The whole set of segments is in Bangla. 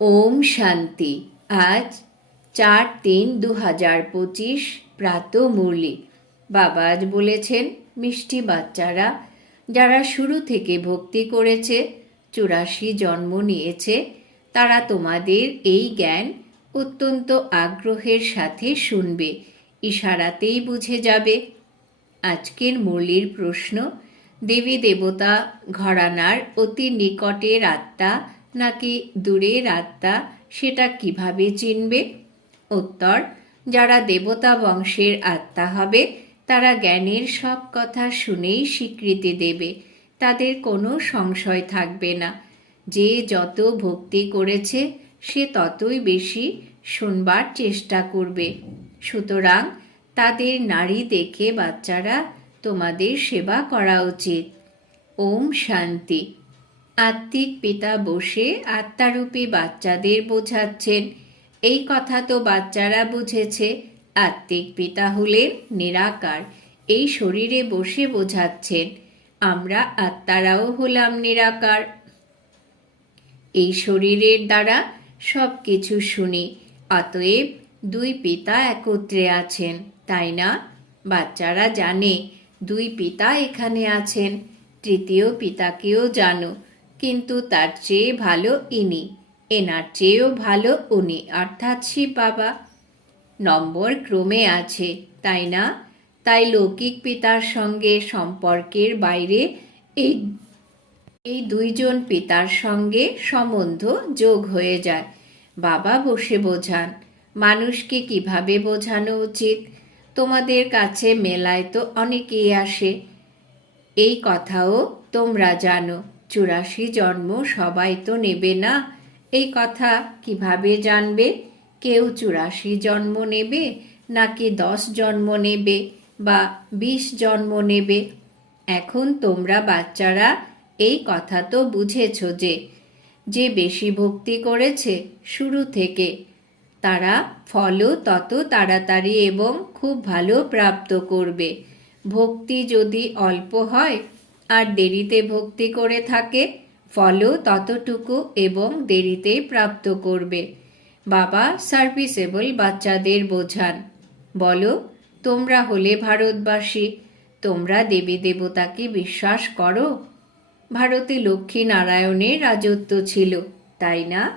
ওম শান্তি। আজ চার তিন দু হাজার পঁচিশ প্রাত মুরলি। বাবা আজ বলেছেন, মিষ্টি বাচ্চারা, যারা শুরু থেকে ভক্তি করেছে, চুরাশি জন্ম নিয়েছে, তারা তোমাদের এই জ্ঞান অত্যন্ত আগ্রহের সাথে শুনবে, ইশারাতেই বুঝে যাবে। আজকের মুরলির প্রশ্ন, দেবী দেবতা ঘরানার অতি নিকটের আত্মা নাকি দূরের আত্মা সেটা কীভাবে চিনবে? উত্তর, যারা দেবতা বংশের আত্মা হবে, তারা জ্ঞানের সব কথা শুনেই স্বীকৃতি দেবে। তাদের কোনো সংশয় থাকবে না। যে যত ভক্তি করেছে, সে ততই বেশি শুনবার চেষ্টা করবে। সুতরাং তাদের নারী দেখে বাচ্চারা তোমাদের সেবা করা উচিত। ওম শান্তি। আত্মিক পিতা বসে আত্মারূপী বাচ্চাদের বোঝাচ্ছেন। এই কথা তো বাচ্চারা বুঝেছে, আত্মিক পিতা হলেন নিরাকার, এই শরীরে বসে বোঝাচ্ছেন, আমরা আত্মারাও হলাম নিরাকার। এই শরীরের দ্বারা সব কিছু শুনি, অতএব দুই পিতা একত্রে আছেন, তাই না? বাচ্চারা জানে, দুই পিতা এখানে আছেন, তৃতীয় পিতাকেও জানো কিন্তু তার চেয়ে ভালো ইনি, এনার চেয়েও ভালো উনি, অর্থাৎ শিব বাবা। নম্বর ক্রমে আছে, তাই না? তাই লৌকিক পিতার সঙ্গে সম্পর্কের বাইরে এই এই দুইজন পিতার সঙ্গে সম্বন্ধ যোগ হয়ে যায়। বাবা বসে বোঝান, মানুষকে কীভাবে বোঝানো উচিত? তোমাদের কাছে মেলায় তো অনেকেই আসে। এই কথাও তোমরা জানো। চুরাশি জন্ম সবাই তো নেবে না। এই কথা কীভাবে জানবে? কেউ চুরাশি জন্ম নেবে, নাকি দশ জন্ম নেবে বা বিশ জন্ম নেবে? এখন তোমরা বাচ্চারা এই কথা তো বুঝেছ যে যে বেশি ভক্তি করেছে শুরু থেকে, তারা ফলও তত তাড়াতাড়ি এবং খুব ভালো প্রাপ্ত করবে। ভক্তি যদি অল্প হয় আর দেরিতে ভক্তি করে থাকে, ফলও ততটুকু এবং দেরিতে প্রাপ্ত করবে। বাবা সার্ভিসেবল বাচ্চাদের বোঝান। বলো, তোমরা হলে ভারতবাসী, তোমরা দেবী দেবতাকে বিশ্বাস করো? ভারতে লক্ষ্মী নারায়ণের রাজত্ব ছিল, তাই না?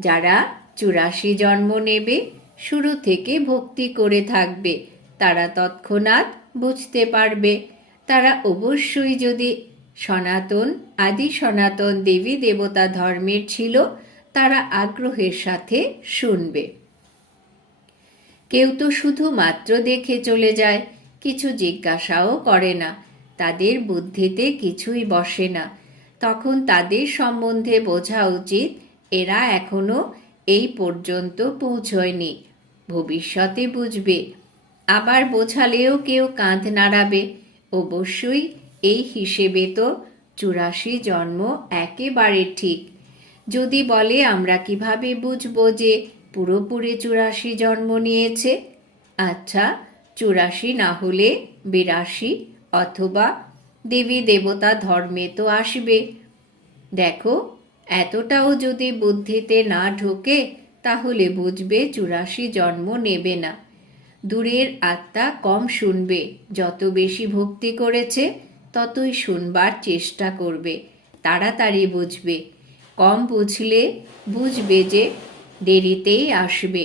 যারা চুরাশি জন্ম নেবে, শুরু থেকে ভক্তি করে থাকবে, তারা তৎক্ষণাৎ বুঝতে পারবে। তারা অবশ্যই যদি সনাতন, আদি সনাতন দেবী দেবতা ধর্মের ছিল, তারা আগ্রহের সাথে শুনবে। কেউ তো শুধু মাত্র দেখে চলে যায়, কিছু জিজ্ঞাসাও করে না, তাদের বুদ্ধিতে কিছুই বসে না। তখন তাদের সম্বন্ধে বোঝা উচিত, এরা এখনও এই পর্যন্ত পৌঁছয়নি, ভবিষ্যতে বুঝবে। আবার বোঝালেও কেউ কাঁধ নাড়াবে অবশ্যই এই হিসেবে তো চুরাশি জন্ম একেবারে ঠিক। যদি বলে, আমরা কীভাবে বুঝব যে পুরোপুরি চুরাশি জন্ম নিয়েছে? আচ্ছা চুরাশি না হলে বিরাশি অথবা দেবী দেবতা ধর্মে তো আসবে। দেখো, এতটাও যদি বুদ্ধিতে না ঢোকে, তাহলে বুঝবে চুরাশি জন্ম নেবে না। দূরের আত্মা কম শুনবে। যত বেশি ভক্তি করেছে, ততই শুনবার চেষ্টা করবে, তাড়াতাড়ি বুঝবে। কম বুঝলে বুঝবে যে দেরিতেই আসবে।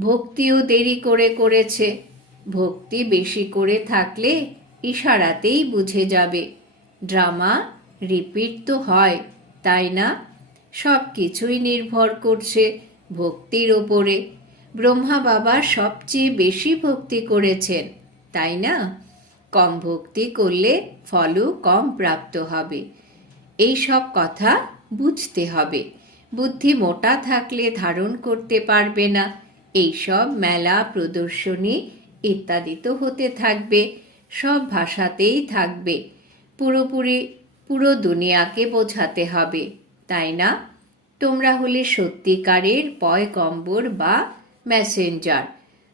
ভক্তিও দেরি করে করেছে। ভক্তি বেশি করে থাকলে ইশারাতেই বুঝে যাবে। ড্রামা রিপিট তো হয়, তাই না? সব কিছুই নির্ভর করছে ভক্তির ওপরে। ব্রহ্মা বাবা সবচেয়ে বেশি ভক্তি করেছেন, তাই না? কম ভক্তি করলে ফলও কম প্রাপ্ত হবে। এই সব কথা বুঝতে হবে। বুদ্ধি মোটা থাকলে ধারণ করতে পারবে না। এইসব মেলা প্রদর্শনী ইত্যাদি তো হতে থাকবে, সব ভাষাতেই থাকবে। পুরোপুরি, পুরো দুনিয়াকে বোঝাতে হবে, তাই না? তোমরা হলে সত্যিকারের পয়গম্বর বা মেসেঞ্জার।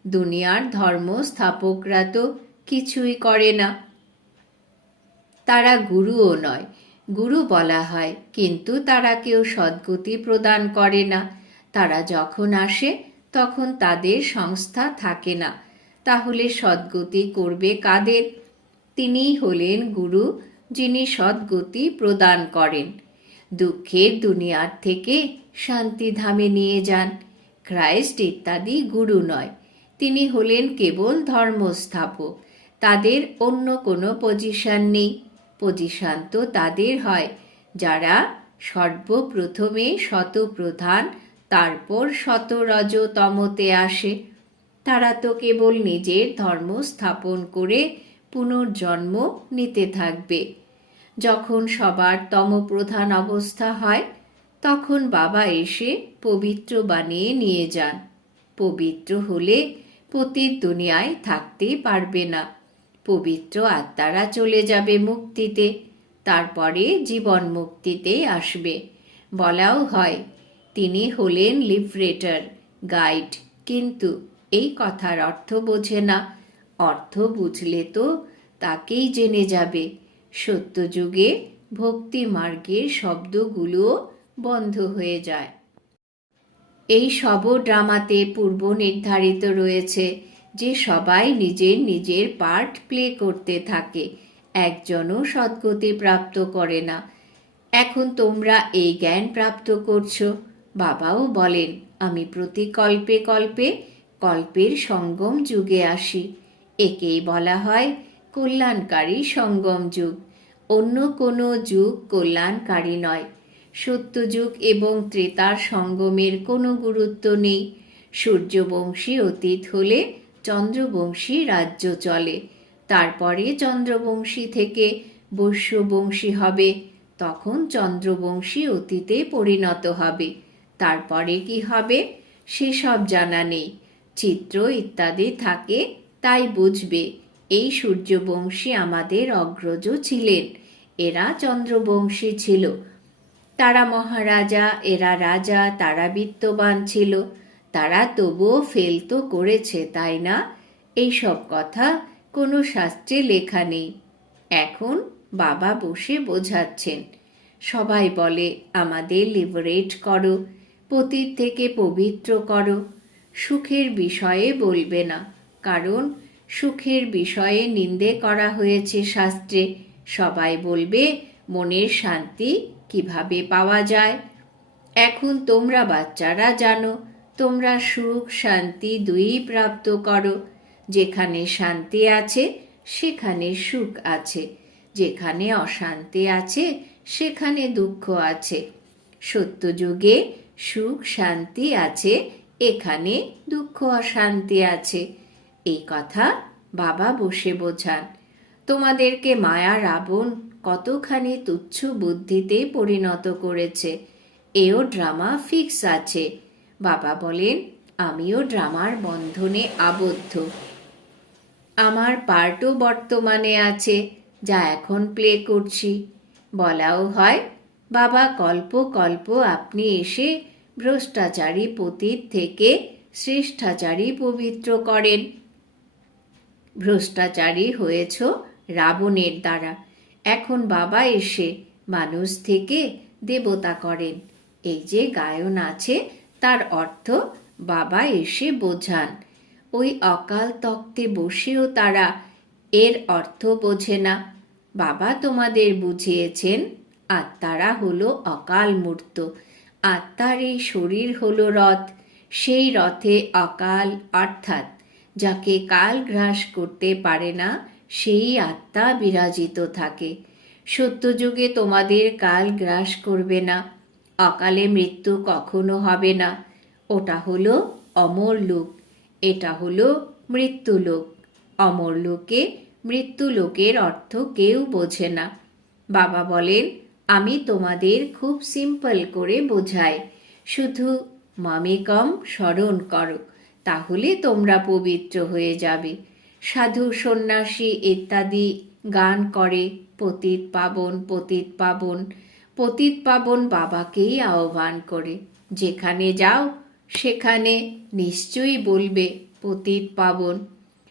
দুনিয়ার ধর্ম স্থাপকরা তো কিছুই করে না। তারা গুরুও নয়, গুরু বলা হয়, কিন্তু তারা কেউ সদ্গতি প্রদান করে না। তারা যখন আসে, তখন তাদের সংস্থা থাকে না। তাহলে সদ্গতি করবে কাদের? তিনিই হলেন গুরু, যিনি সদ্গতি প্রদান করেন। দুঃখের দুনিয়ার থেকে শান্তিধামে নিয়ে যান। খ্রাইস্ট ইত্যাদি গুরু নয়। তিনি হলেন কেবল ধর্মস্থাপক। তাদের অন্য কোনো পজিশন নেই। পজিশন তো তাদের হয়। যারা সর্বপ্রথমে শতপ্রধান, তারপর শতরজতমতে আসে। তারা তো কেবল নিজের ধর্ম স্থাপন করে পুনর্জন্ম নিতে থাকবে। যখন সবার তমপ্রধান অবস্থা হয় তখন বাবা এসে পবিত্র বানিয়ে নিয়ে যান। পবিত্র হলে পতির দুনিয়ায় থাকতে পারবে না। পবিত্র আত্মারা চলে যাবে মুক্তিতে, তারপরে জীবন মুক্তিতে আসবে। বলাও হয়, তিনি হলেন লিফরেটার গাইড, কিন্তু এই কথার অর্থ বোঝে না। অর্থ বুঝলে তো তাকেই জেনে যাবে। সত্যযুগে ভক্তি মার্গের শব্দগুলো বন্ধ হয়ে যায়। এই সব ড্রামাতে পূর্ব নির্ধারিত রয়েছে যে সবাই নিজের নিজের পার্ট প্লে করতে থাকে, একজনও সদ্গতি প্রাপ্ত করে না। এখন তোমরা এই জ্ঞান প্রাপ্ত করছ। বাবাও বলেন, আমি প্রতি কল্পে কল্পে কল্পের সঙ্গম যুগে আসি। একেই বলা হয় কল্যাণকারী সঙ্গম যুগ। অন্য কোনো যুগ কল্যাণকারী নয়। সত্যযুগ এবং ত্রেতার সঙ্গমের কোনো গুরুত্ব নেই। সূর্যবংশী অতীত হলে চন্দ্রবংশী রাজ্য চলে। তারপরে চন্দ্রবংশী থেকে বৈশ্যবংশী হবে। তখন চন্দ্রবংশী অতীতে পরিণত হবে। তারপরে কি হবে? সেসব জানা নেই। চিত্র ইত্যাদি থাকে, তাই বুঝবে। এই সূর্যবংশী আমাদের অগ্রজ ছিলেন। এরা চন্দ্রবংশী ছিল। তারা মহারাজা, এরা রাজা, তারা বিত্তবান ছিল। তারা তবুও ফেল তো করেছে, তাই না? এইসব কথা কোনো শাস্ত্রে লেখা নেই। এখন বাবা বসে বোঝাচ্ছেন। সবাই বলে, আমাদের লিবারেট করো, পতির থেকে পবিত্র করো। সুখের বিষয়ে বলবে না, কারণ সুখের বিষয়ে নিন্দে করা হয়েছে শাস্ত্রে। সবাই বলবে, মনের শান্তি কীভাবে পাওয়া যায়? এখন তোমরা বাচ্চারা জানো, তোমরা সুখ শান্তি দুই প্রাপ্ত করো। যেখানে শান্তি আছে, সেখানে সুখ আছে। যেখানে অশান্তি আছে, সেখানে দুঃখ আছে। সত্যযুগে সুখ শান্তি আছে, এখানে দুঃখ অশান্তি আছে। এই কথা বাবা বসে বোঝান। তোমাদেরকে মায়া রাবণ কতখানি তুচ্ছ বুদ্ধিতে পরিণত করেছে। এও ড্রামা ফিক্স আছে। বাবা বলেন, আমিও ড্রামার বন্ধনে আবদ্ধ। আমার পার্টও বর্তমানে আছে, যা এখন প্লে করছি। বলাও হয়, বাবা, কল্প কল্প, আপনি এসে ভ্রষ্টাচারী পতীত থেকে শ্রেষ্ঠাচারী পবিত্র করেন। ভ্রষ্টাচারী হয়েছ রাবণের দ্বারা। এখন বাবা এসে মানুষ থেকে দেবতা করেন। এই যে গায়ন আছে, তার অর্থ বাবা এসে বোঝান। ওই অকাল তক্তে বসেও তারা এর অর্থ বোঝে না। বাবা তোমাদের বুঝিয়েছেন, আত্মারা হলো অকাল মূর্ত। আত্মার এই শরীর হলো রথ। সেই রথে অকাল অর্থাৎ যাকে কাল গ্রাস করতে পারে না সেই আত্মা বিরাজিত থাকে। সত্যযুগে তোমাদের কাল গ্রাস করবে না, অকালে মৃত্যু কখনো হবে না। ওটা হলো অমর লোক, এটা হলো মৃত্যু লোক। অমর লোকে মৃত্যু লোকের অর্থ কেউ বোঝে না। বাবা বলেন, আমি তোমাদের খুব সিম্পল করে বোঝাই। শুধু মামেকম স্মরণ করো, তাহলে তোমরা পবিত্র হয়ে যাবে। সাধু, সন্ন্যাসী ইত্যাদি গান করে। পতিত পাবন পতিত পাবন পতিত পাবন বাবাকেই আহ্বান করে। যেখানে যাও, সেখানে নিশ্চয়ই বলবে, পতিত পাবন,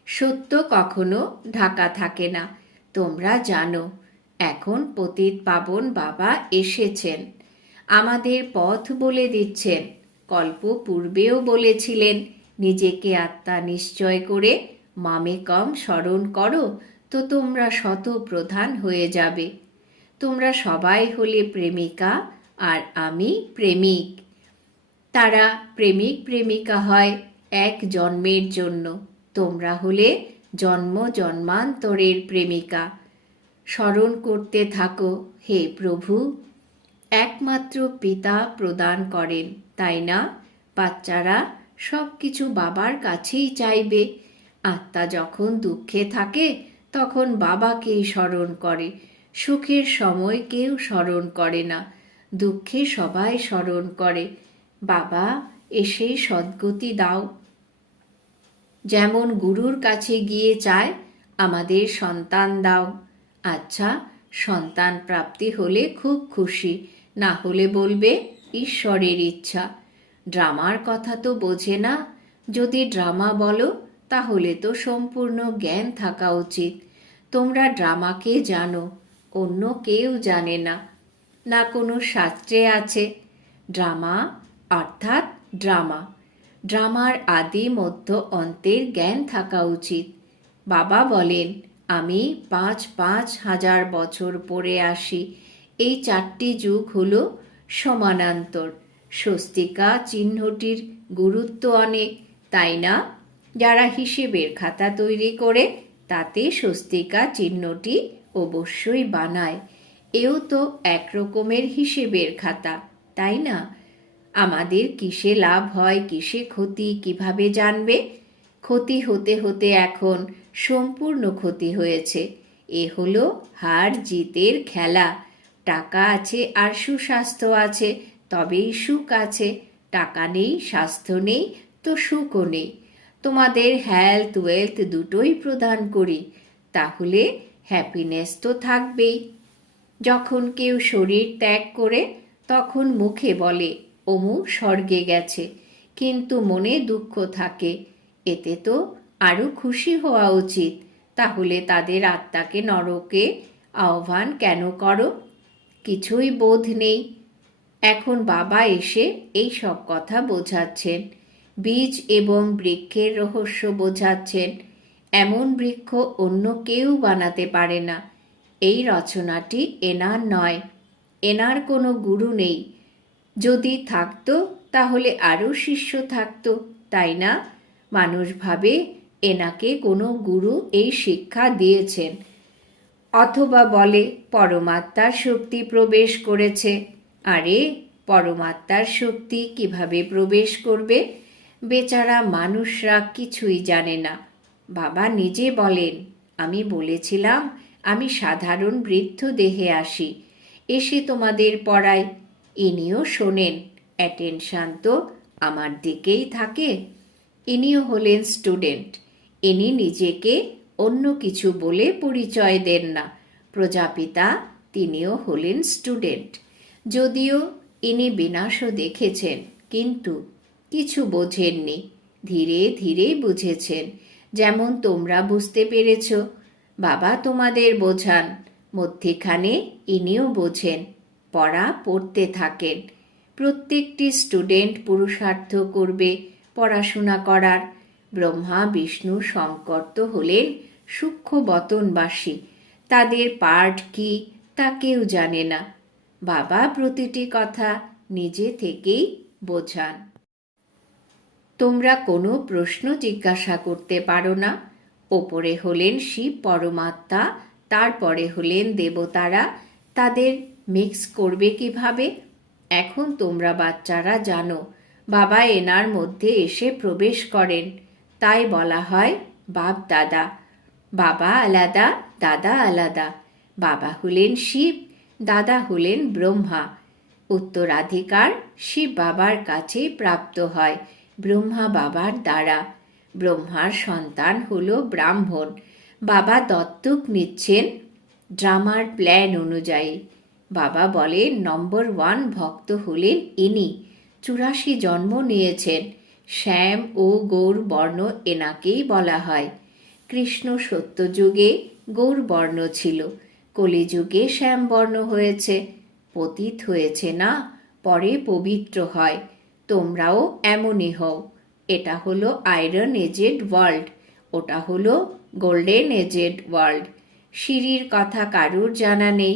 সত্য কখনো ঢাকা থাকে না। তোমরা জানো, এখন পতিত পাবন বাবা এসেছেন। আমাদের পথ বলে দিচ্ছেন, কল্প পূর্বেও বলেছিলেন, নিজেকে আত্মা নিশ্চয় করে মামেকম স্মরণ করো, তো তোমরা শত প্রধান হয়ে যাবে। তোমরা সবাই হলে প্রেমিকা আর আমি প্রেমিক। তারা প্রেমিক প্রেমিকা হয় এক জন্মের জন্য। তোমরা হলে জন্ম জন্মান্তরের প্রেমিকা। স্মরণ করতে থাকো, হে প্রভু। একমাত্র পিতা প্রদান করেন, তাই না? বাচ্চারা সব কিছু বাবার কাছেই চাইবে। আত্মা যখন দুঃখে থাকে, তখন বাবাকেই স্মরণ করে। সুখের সময় কেউ স্মরণ করে না, দুঃখে সবাই স্মরণ করে। বাবা, এসে সদ্গতি দাও। যেমন গুরুর কাছে গিয়ে চায়, আমাদের সন্তান দাও। আচ্ছা সন্তান প্রাপ্তি হলে খুব খুশি, না হলে বলবে, ঈশ্বরের ইচ্ছা। ড্রামার কথা তো বোঝে না। যদি ড্রামা বলো তাহলে তো সম্পূর্ণ জ্ঞান থাকা উচিত। তোমরা ড্রামাকে জানো, অন্য কেউ জানে না। না কোনো শাস্ত্রে আছে। ড্রামা অর্থাৎ ড্রামা। ড্রামার আদি মধ্য অন্তের জ্ঞান থাকা উচিত। বাবা বলেন, আমি পাঁচ পাঁচ হাজার বছর পরে আসি। এই চারটি যুগ হল সমানান্তর। স্বস্তিকা চিহ্নটির গুরুত্ব অনেক, তাই না? যারা হিসেবের খাতা তৈরি করে, তাতে স্বস্তিকা চিহ্নটি অবশ্যই বানায়। এও তো এক রকমের হিসেবের খাতা, তাই না? আমাদের কিসে লাভ হয়, কিসে ক্ষতি, কীভাবে জানবে? ক্ষতি হতে হতে এখন সম্পূর্ণ ক্ষতি হয়েছে। এ হলো হার জিতের খেলা। টাকা আছে আর সুস্বাস্থ্য আছে, তবেই সুখ আছে। টাকা নেই, স্বাস্থ্য নেই, তো সুখও নেই। তোমাদের হেলথ ওয়েলথ দুটোই প্রদান করি। তাহলে হ্যাপিনেস তো থাকবেই। যখন কেউ শরীর ত্যাগ করে, তখন মুখে বলে, অমু, স্বর্গে গেছে। কিন্তু মনে দুঃখ থাকে। এতে তো আরও খুশি হওয়া উচিত। তাহলে তাদের আত্মাকে নরকে আহ্বান কেন করো? কিছুই বোধ নেই। এখন বাবা এসে এই সব কথা বোঝাচ্ছেন। বীজ এবং বৃক্ষের রহস্য বোঝাচ্ছেন। এমন বৃক্ষ অন্য কেউ বানাতে পারে না। এই রচনাটি এনার নয়। এনার কোনো গুরু নেই। যদি থাকতো, তাহলে আরও শিষ্য থাকতো, তাই না? মানুষ ভাবে, এনাকে কোনো গুরু এই শিক্ষা দিয়েছেন। অথবা বলে, পরমাত্মার শক্তি প্রবেশ করেছে। আরে, পরমাত্মার শক্তি কীভাবে প্রবেশ করবে? বেচারা মানুষরা কিছুই জানে না। বাবা নিজে বলেন, আমি বলেছিলাম, আমি সাধারণ বৃদ্ধ দেহে আসি। এসে তোমাদের পড়াই। ইনিও শোনেন, অ্যাটেনশান তো আমার দিকেই থাকে। ইনিও হলেন স্টুডেন্ট। ইনি নিজেকে অন্য কিছু বলে পরিচয় দেন না। প্রজাপিতা তিনিও হলেন স্টুডেন্ট। যদিও ইনি বিনাশও দেখেছেন, কিন্তু কিছু বোঝেননি। ধীরে ধীরে বুঝেছেন, যেমন তোমরা বুঝতে পেরেছ। বাবা তোমাদের বোঝান, মধ্যেখানে ইনিও বোঝেন, পড়া পড়তে থাকেন। প্রত্যেকটি স্টুডেন্ট পুরুষার্থ করবে পড়াশোনা করার। ব্রহ্মা, বিষ্ণু, শঙ্কর তো হলেন সূক্ষ্ম বতনবাসী। তাদের পার্ট কি তা কেউ জানে না। বাবা প্রতিটি কথা নিজে থেকেই বোঝান। তোমরা কোনো প্রশ্ন জিজ্ঞাসা করতে পারো না। ওপরে হলেন শিব পরমাত্মা, তারপরে হলেন দেবতারা। তাদের মিক্স করবে কীভাবে? এখন তোমরা বাচ্চারা জানো, বাবা এনার মধ্যে এসে প্রবেশ করেন। তাই বলা হয়, বাপ দাদা। বাবা আলাদা, দাদা আলাদা। বাবা হলেন শিব, দাদা হলেন ব্রহ্মা। উত্তরাধিকার শিব বাবার কাছে প্রাপ্ত হয়। ব্রহ্মা বাবার দ্বারা। ব্রহ্মার সন্তান হল ব্রাহ্মণ। বাবা দত্তক নিচ্ছেন ড্রামার প্ল্যান অনুযায়ী। বাবা বলেন, নম্বর ওয়ান ভক্ত হলেন ইনি। চুরাশি জন্ম নিয়েছেন। শ্যাম ও গৌর বর্ণ এনাকেই বলা হয়। কৃষ্ণ সত্যযুগে গৌর বর্ণ ছিল। কলিযুগে শ্যামবর্ণ হয়েছে। পতিত হয়েছে না, পরে পবিত্র হয়। তোমরাও এমনই হও। এটা হলো আয়রন এজেড ওয়ার্ল্ড ওটা হলো গোল্ডেন এজেড ওয়ার্ল্ড সিঁড়ির কথা কারুর জানা নেই।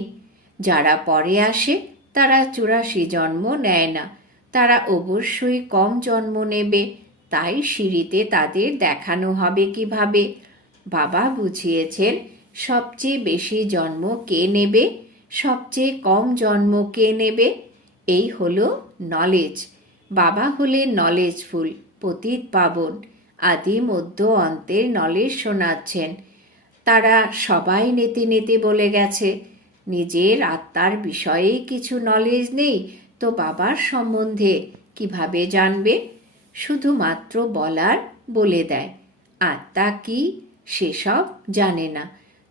যারা পরে আসে, তারা চুরাশি জন্ম নেয় না। তারা অবশ্যই কম জন্ম নেবে। তাই সিঁড়িতে তাদের দেখানো হবে কীভাবে? বাবা বুঝিয়েছেন, সবচেয়ে বেশি জন্ম কে নেবে? সবচেয়ে কম জন্ম কে নেবে? এই হলো নলেজ বাবা হলেন নলেজফুল পতিত পাবন, আদি মধ্য অন্তের নলেজ শোনাচ্ছেন। তারা সবাই নেতে নেতে বলে গেছে, নিজের আত্মার বিষয়ে কিছু নলেজ নেই তো বাবার সম্বন্ধে কীভাবে জানবে? শুধুমাত্র বলার বলে দেয়, আত্মা কি সেসব জানে না।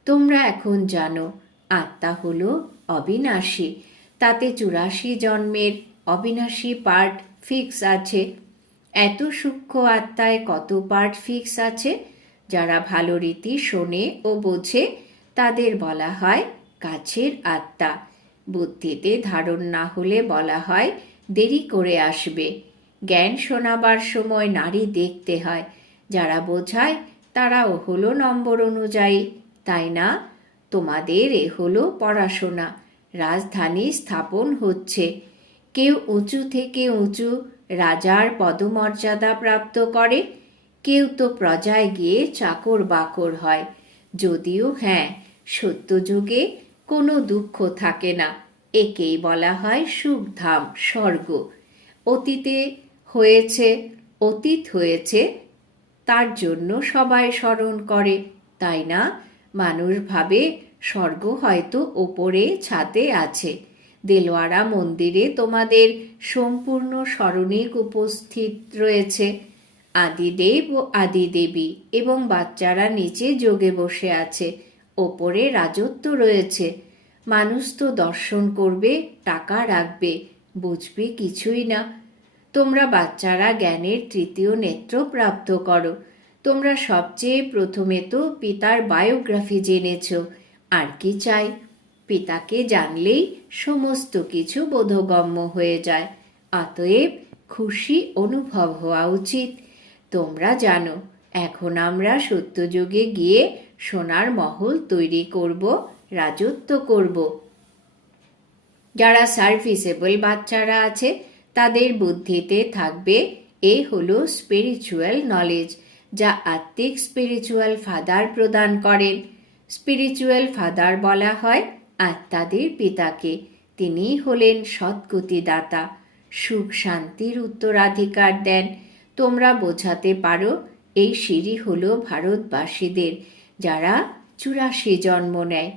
তোমরা এখন জানো, আত্মা হলো অবিনাশী, তাতে চুরাশি জন্মের অবিনাশী পার্ট ফিক্স আছে। এত সূক্ষ্ম আত্মায় কত পার্ট ফিক্স আছে, যারা ভালো রীতি শোনে ও বোঝে, তাদের বলা হয় কাছের আত্মা। বুদ্ধিতে ধারণ না হলে বলা হয় দেরি করে আসবে। জ্ঞান শোনাবার সময় নারী দেখতে হয়। যারা বোঝায়, তারাও হলো নম্বর অনুযায়ী। তাই না? তোমাদের এ হলো পড়াশোনা। রাজধানী স্থাপন হচ্ছে। কেউ উঁচু থেকে উঁচু রাজার পদমর্যাদা প্রাপ্ত করে, কেউ তো প্রজায় গিয়ে চাকর বাকর হয়। যদিও হ্যাঁ সত্যযুগে কোনো দুঃখ থাকে না। একেই বলা হয় সুখধাম, স্বর্গ। অতীতে হয়েছে, অতীত হয়েছে, তার জন্য সবাই স্মরণ করে, তাই না? মানুষ ভাবে স্বর্গ হয়তো ওপরে ছাদে আছে। দেলোয়ারা মন্দিরে তোমাদের সম্পূর্ণ স্মরণিক উপস্থিত রয়েছে। আদিদেব ও আদিদেবী এবং বাচ্চারা নিচে যোগে বসে আছে, ওপরে রাজত্ব রয়েছে। মানুষ তো দর্শন করবে, টাকা রাখবে, বুঝবে কিছুই না। তোমরা বাচ্চারা জ্ঞানের তৃতীয় নেত্র প্রাপ্ত করো। তোমরা সবচেয়ে প্রথমে তো পিতার বায়োগ্রাফি জেনেছ, আর কি চাই? পিতাকে জানলেই সমস্ত কিছু বোধগম্য হয়ে যায়। অতএব খুশি অনুভব হওয়া উচিত। তোমরা জানো, এখন আমরা সত্যযুগে গিয়ে সোনার মহল তৈরি করব, রাজত্ব করব। যারা সার্ভিসেবল বাচ্চারা আছে, তাদের বুদ্ধিতে থাকবে এ হলো স্পিরিচুয়াল নলেজ যা আত্মিক স্পিরিচুয়াল ফাদার প্রদান করেন। স্পিরিচুয়াল ফাদার বলা হয় আত্মাদের পিতাকে। তিনি হলেন সৎগতিদাতা সুখ শান্তির উত্তরাধিকার দেন। তোমরা বোঝাতে পারো, এই সিঁড়ি হলো ভারতবাসীদের, যারা চুরাশি জন্ম নেয়।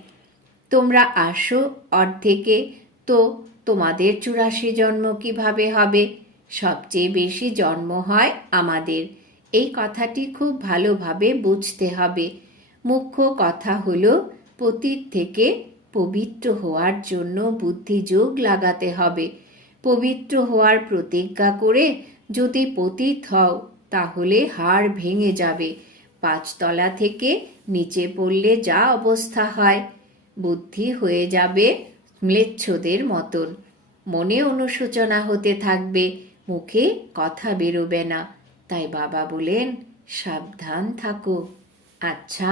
তোমরা আসো অর্ধেকে, তো তোমাদের চুরাশি জন্ম কীভাবে হবে? সবচেয়ে বেশি জন্ম হয় আমাদের। এই কথাটি খুব ভালোভাবে বুঝতে হবে। মুখ্য কথা হলো, পতীত থেকে পবিত্র হওয়ার জন্য বুদ্ধি যোগ লাগাতে হবে। পবিত্র হওয়ার প্রতিজ্ঞা করে যদি পতীত হও, তাহলে হাড় ভেঙে যাবে। পাঁচতলা থেকে নিচে পড়লে যা অবস্থা হয়, বুদ্ধি হয়ে যাবে ম্লেচ্ছদের মতন। মনে অনুশোচনা হতে থাকবে, মুখে কথা বেরোবে না। তাই বাবা বলেন, সাবধান থাকো। আচ্ছা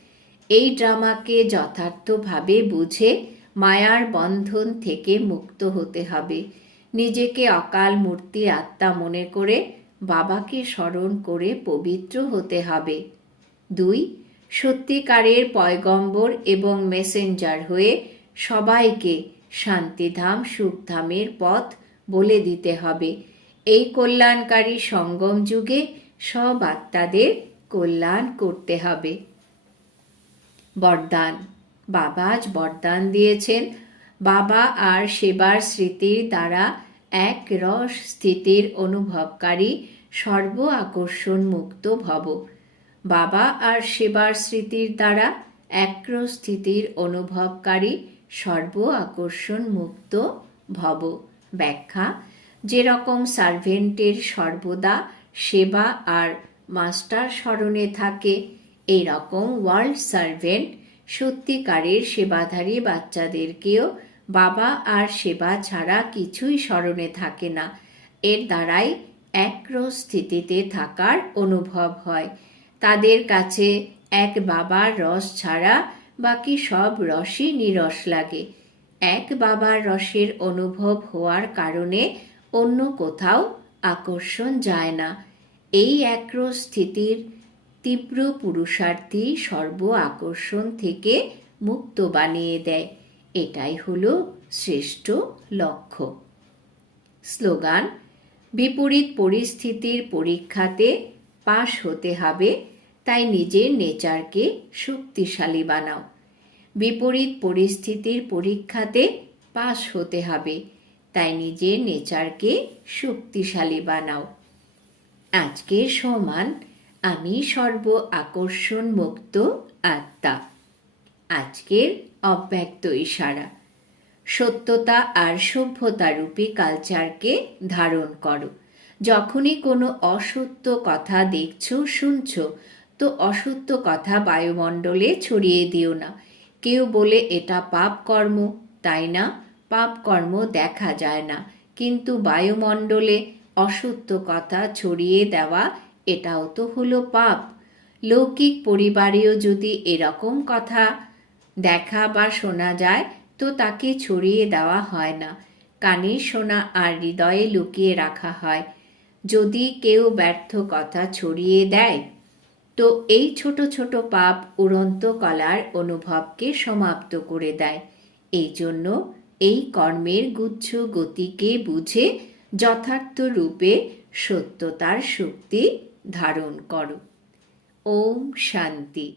এই ড্রামাকে যথার্থভাবে বুঝে মায়ার বন্ধন থেকে মুক্ত হতে হবে। নিজেকে অকাল মূর্তি আত্মা মনে করে বাবাকে স্মরণ করে পবিত্র হতে হবে। দুই, সত্যিকারের পয়গম্বর এবং মেসেঞ্জার হয়ে সবাইকে শান্তিধাম, সুখধামের পথ বলে দিতে হবে। এই কল্যাণকারী সঙ্গম যুগে সব আত্মাদের কল্যাণ করতে হবে। বরদান। বাবা আজ বরদান দিয়েছেন। বাবা আর সেবার স্মৃতির দ্বারা এক রস স্থিতির অনুভবকারী সর্ব আকর্ষণ মুক্ত ভব। বাবা আর সেবার স্মৃতির দ্বারা একর স্থিতির অনুভবকারী সর্ব আকর্ষণ মুক্ত ভব। ব্যাখ্যা, যেরকম সার্ভেন্টের সর্বদা সেবা আর মাস্টার স্মরণে থাকে এই রকম ওয়ার্ল্ড সার্ভেন্ট সত্যিকারের সেবাধারী বাচ্চাদেরকেও বাবা আর সেবা ছাড়া কিছুই স্মরণে থাকে না। এর দ্বারাই একর স্থিতিতে থাকার অনুভব হয়। তাদের কাছে এক বাবার রস ছাড়া বাকি সব রসই নিরস লাগে। এক বাবার রসের অনুভব হওয়ার কারণে অন্য কোথাও আকর্ষণ যায় না। এই একর স্থিতির তীব্র পুরুষার্থী সর্ব আকর্ষণ থেকে মুক্ত বানিয়ে দেয়। এটাই হলো শ্রেষ্ঠ লক্ষ্য। স্লোগান, বিপরীত পরিস্থিতির পরীক্ষাতে পাশ হতে হবে, তাই নিজের নেচারকে শক্তিশালী বানাও। বিপরীত পরিস্থিতির পরীক্ষাতে পাশ হতে হবে, তাই নিজের নেচারকে শক্তিশালী বানাও। আজকের সমান আমি সর্ব আকর্ষণ মুক্ত আত্মা। আজকের অব্যক্ত ইশারা, সত্যতা আর সভ্যতা রূপী কালচারকে ধারণ করো। যখনই কোনো অসত্য কথা দেখছ, শুনছো, তো অসত্য কথা বায়ুমণ্ডলে ছড়িয়ে দিও না। কেউ বলে, এটা পাপ কর্ম। তাই না? পাপ কর্ম দেখা যায় না। কিন্তু বায়ুমণ্ডলে অসত্য কথা ছড়িয়ে দেওয়া এটাও তো হলো পাপ। লৌকিক পরিবারেও যদি এরকম কথা দেখা বা শোনা যায়, তো তাকে ছড়িয়ে দেওয়া হয় না। কানে শোনা আর হৃদয়ে লুকিয়ে রাখা হয়। যদি কেউ ব্যর্থ কথা ছড়িয়ে দেয়, তো এই ছোট ছোট পাপ উড়ন্ত কলার অনুভবকে সমাপ্ত করে দেয়। এই জন্য এই কর্মের গুচ্ছ গতিকে বুঝে যথার্থ রূপে সত্যতার শক্তি ধারণ করো। ওম শান্তি।